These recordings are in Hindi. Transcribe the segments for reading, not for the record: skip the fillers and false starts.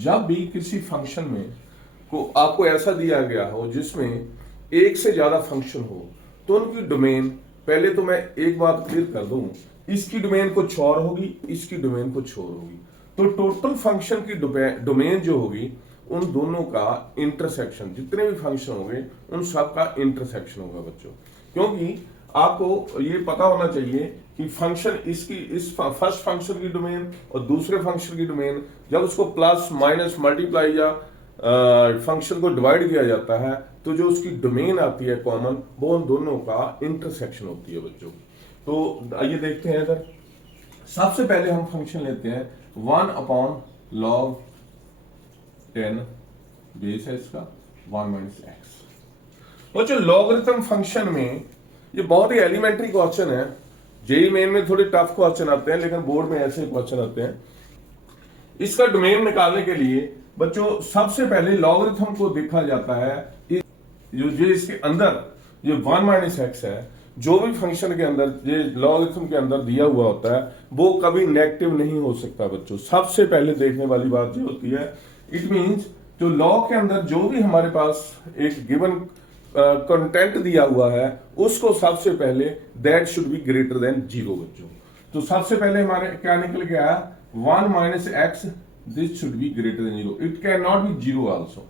जब भी किसी फंक्शन में को आपको ऐसा दिया गया हो जिसमें एक से ज्यादा फंक्शन हो तो उनकी डोमेन, पहले तो मैं एक बात क्लियर कर दूं, इसकी डोमेन कुछ और होगी, इसकी डोमेन कुछ और होगी। तो टोटल फंक्शन की डोमेन जो होगी उन दोनों का इंटरसेक्शन, जितने भी फंक्शन होंगे उन सब का इंटरसेक्शन होगा बच्चों। क्योंकि आपको ये पता होना चाहिए कि फंक्शन इस फर्स्ट फंक्शन की डोमेन और दूसरे फंक्शन की डोमेन, जब उसको प्लस माइनस मल्टीप्लाई या फंक्शन को डिवाइड किया जाता है तो जो उसकी डोमेन आती है कॉमन, वो उन दोनों का इंटरसेक्शन होती है बच्चों। तो आइए देखते हैं इधर। सबसे पहले हम फंक्शन लेते हैं 1/log 10 बेस है इसका 1 - x। बच्चों लॉगरिथम फंक्शन में ये बहुत ही एलिमेंट्री क्वेश्चन है। जेई मेन में थोड़े टफ क्वेश्चन आते हैं लेकिन बोर्ड में ऐसे क्वेश्चन आते हैं। इसका डोमेन निकालने के लिए बच्चों सबसे पहले लॉगरिथम को देखा जाता है। जो इसके अंदर ये 1 - x है, जो भी फंक्शन के अंदर ये लॉगरिथम के अंदर दिया हुआ होता है वो कभी नेगेटिव नहीं हो सकता बच्चों। सबसे पहले देखने वाली बात ये होती है, इट मींस जो लॉग के अंदर जो भी हमारे पास एक गिवन कंटेंट दिया हुआ है उसको सबसे पहले that should be greater then 0 बच्चों। तो सबसे पहले हमारे क्या निकल के आया 1 - x, this should be greater then 0, it can not be 0 also.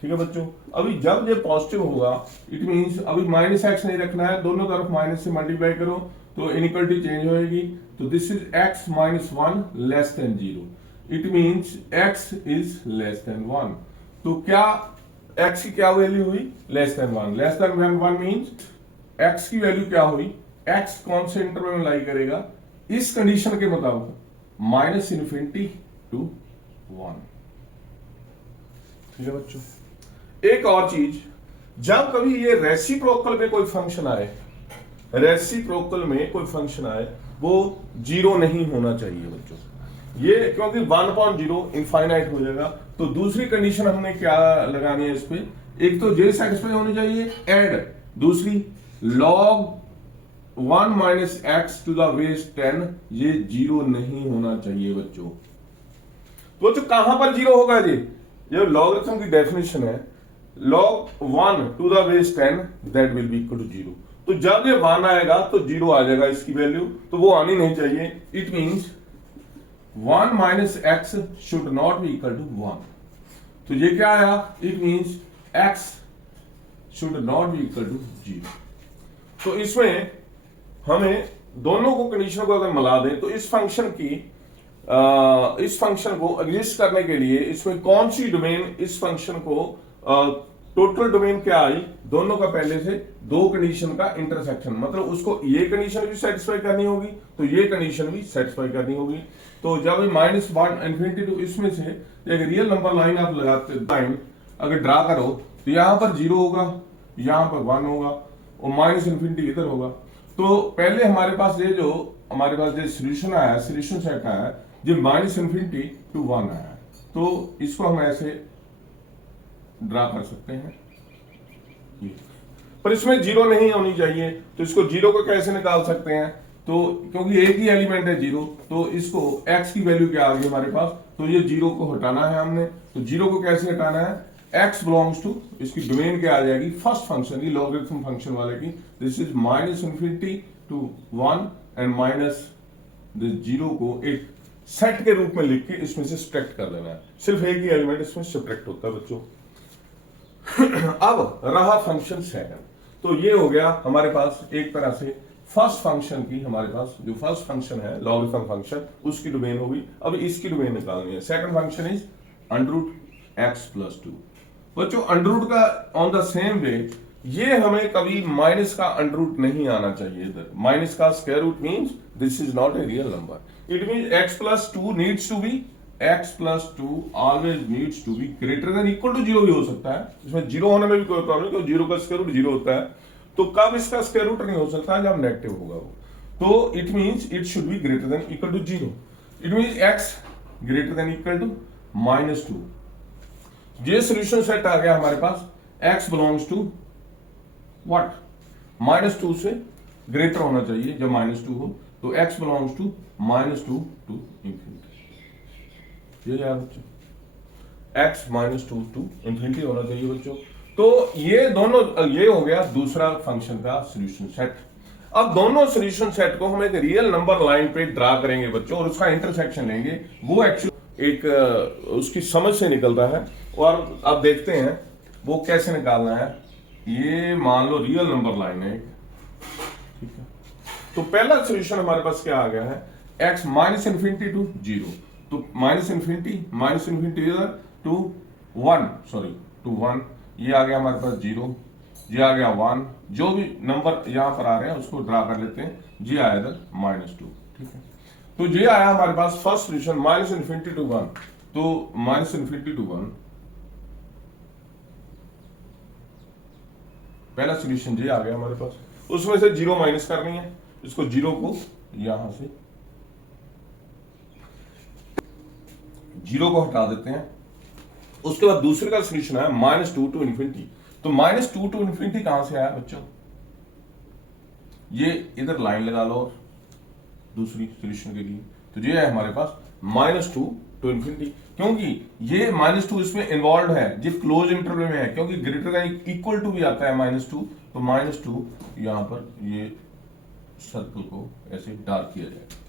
ठीक है बच्चों। अभी जब ये पॉजिटिव होगा इट मींस अभी -x नहीं रखना है, दोनों तरफ माइनस से मल्टीप्लाई करो तो इनइक्वालिटी चेंज होएगी। तो this is x - 1 less than 0, it means x is less than 1। तो क्या x की क्या वैल्यू हुई? Less than 1। Less than 1 means x की वैल्यू क्या हुई? x कौन से इंटरवल में लाई करेगा? इस कंडीशन के मुताबिक -∞ to 1। ठीक है बच्चों। एक और चीज, जब कभी ये रेसिप्रोकल में कोई फंक्शन आए, रेसिप्रोकल में कोई फंक्शन आए वो 0 नहीं होना चाहिए बच्चों। ये क्योंकि 1/0 इनफाइनाइट हो जाएगा। तो दूसरी कंडीशन हमने क्या लगानी है इस पे, एक तो जे सेटिस्फाई होनी चाहिए एंड दूसरी log 1 - x to the base 10 ये 0 नहीं होना चाहिए बच्चों। तो बच्चों कहां पर 0 होगा? ये लॉगरिथम की डेफिनेशन है, log 1 to the base 10 that will be equal to 0। तो जब ये 1 आएगा तो 0 आ जाएगा इसकी वैल्यू, तो वो आनी नहीं चाहिए। It means 1 - x should not be equal to 1। तो ये क्या आया? It means x should not be equal to 0। तो इसमें हमें दोनों को कंडीशन को अगर मिला दें तो इस फंक्शन को एग्जिस्ट करने के लिए इसमें कौन सी डोमेन इस फंक्शन को टोटल डोमेन क्या आई? दोनों का पहले से दो कंडीशन का इंटरसेक्शन, मतलब उसको ये कंडीशन भी सेटिस्फाई करनी होगी तो ये कंडीशन भी सेटिस्फाई करनी होगी। तो जब -1 ∞ to इसमें से एक रियल नंबर लाइन आप लगाते टाइम अगर ड्रा करो तो यहां पर 0 होगा, यहां पर 1 होगा और -∞ इधर होगा। तो पहले हमारे पास ये सोल्यूशन आया, सोल्यूशन सेट आया, ये -∞ to 1 आया। तो इसको हम ऐसे ड्रा कर सकते हैं, पर इसमें 0 नहीं होनी चाहिए। तो इसको 0 को कैसे निकाल सकते हैं? तो क्योंकि एक ही एलिमेंट है 0, तो इसको x की वैल्यू क्या आ गई हमारे पास, तो ये 0 को हटाना है हमने। तो 0 को कैसे हटाना है? x बिलोंग्स टू, इसकी डोमेन क्या आ जाएगी? फर्स्ट फंक्शन की, लॉगरिथम फंक्शन वाले की। This is -∞ to 1 and minus this 0 को एक सेट के रूप में लिख के इसमें से सब्ट्रैक्ट कर देना है। सिर्फ एक ही एलिमेंट इसमें सब्ट्रैक्ट होता है बच्चों। अब रहा फंक्शन सेकंड, तो ये हो गया हमारे पास एक तरह से फर्स्ट फंक्शन की, हमारे पास जो फर्स्ट फंक्शन है लॉगरिथम फंक्शन उसकी डोमेन होगी। अब इसकी डोमेन निकालनी है। Second function is √x + 2। बच्चों अंडररूट का ऑन द सेम वे ये हमें कभी माइनस का अंडररूट नहीं आना चाहिए। इधर माइनस का square root means this is not a real number. It means x + 2 needs to be, x + 2 always needs to be greater than equal to 0 भी हो सकता है, इसमें 0 होने में भी कोई प्रॉब्लम नहीं, तो 0 का स्क्वायर रूट 0 होता है। तो कब इसका स्क्वायर रूट नहीं हो सकता? जब नेगेटिव होगा वो। तो it means it should be greater than equal to 0। It means x greater than equal to -2। ये सॉल्यूशन सेट आ गया हमारे पास। x belongs to what? -2 से ग्रेटर होना चाहिए जब -2 हो। तो x बिलोंग्स टू -2 to ∞। ये याद बच्चों। x minus two to infinity होना चाहिए बच्चों। तो ये दोनों, ये हो गया दूसरा फंक्शन का सोल्यूशन सेट। अब दोनों सोल्यूशन सेट को हम एक रियल नंबर लाइन पे ड्रा करेंगे बच्चों, और उसका इंटरसेक्शन लेंगे। वो एक्चुअली एक उसकी समझ से निकलता है, और आप देखते हैं वो कैसे निकालना है। ये मान लो रियल नंबर लाइन है, ठीक है। तो पहला सोल्यूशन हमारे पास क्या आ गया है, x minus infinity to zero. तो minus infinity to one, sorry to one, ये आ गया हमारे पास जीरो, ये आ गया वन। जो भी नंबर यहां पर आ रहे हैं उसको ड्रा कर लेते हैं। जी आया इधर माइनस टू, ठीक है। तो ये आया हमारे पास first solution minus infinity to one. तो माइनस इन्फिनिटी टू वन पहला सोल्यूशन ये आ गया हमारे पास। उसमें से जीरो माइनस करनी है, इसको जीरो को यहां से जीरो को हटा देते हैं। उसके बाद दूसरे का सोल्यूशन है माइनस टू टू इन्फिनिटी। तो माइनस टू टू इन्फिनिटी कहां से आया बच्चों, ये इधर लाइन लगा लो और दूसरी सोल्यूशन के लिए। तो ये है हमारे पास माइनस टू टू इन्फिनिटी, क्योंकि ये माइनस टू इसमें इन्वॉल्व है, ये क्लोज इंटरवल में है, क्योंकि ग्रेटर देन इक्वल टू भी आता है माइनस टू। तो माइनस टू यहां पर ये सर्कल को ऐसे डार्क किया जाए।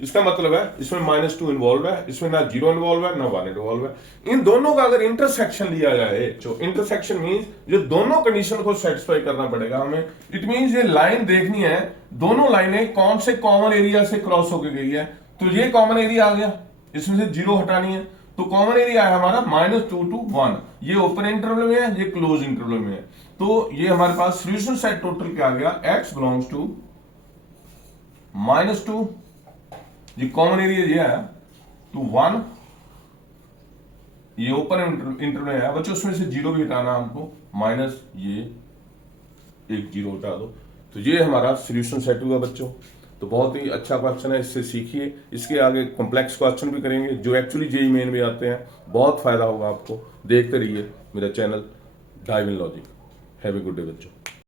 इसका मतलब है इसमें माइनस टू इन्वॉल्व है, इसमें ना जीरो इन्वॉल्व है ना वन इन्वॉल्व है। इन दोनों का अगर इंटरसेक्शन लिया जाए, जो इंटरसेक्शन मींस जो दोनों कंडीशन को सेटिस्फाई करना पड़ेगा हमें। इट मींस ये लाइन देखनी है, दोनों लाइनें कौन से कॉमन एरिया से क्रॉस होकर गई है। तो ये कॉमन एरिया आ गया, इसमें से जीरो हटानी है। तो कॉमन एरिया है हमारा माइनस टू टू वन। ये ओपन इंटरवल में है, ये क्लोज इंटरवल में है। तो ये हमारे पास सोल्यूशन सेट टोटल क्या आ गया, x belongs to minus two, ये कॉमन एरिया ये है टू वन, ये ओपन इंटरवल है बच्चों, उसमें से जीरो भी हटाना हमको, माइनस ये एक जीरो हटा दो। तो ये हमारा सोल्यूशन सेट हुआ बच्चों। तो बहुत ही अच्छा क्वेश्चन है, इससे सीखिए। इसके आगे कॉम्प्लेक्स क्वेश्चन भी करेंगे जो एक्चुअली जेईई मेन में आते हैं। बहुत फायदा होगा आपको, देखते रहिए मेरा channel dive in logic. Have a good day बच्चों।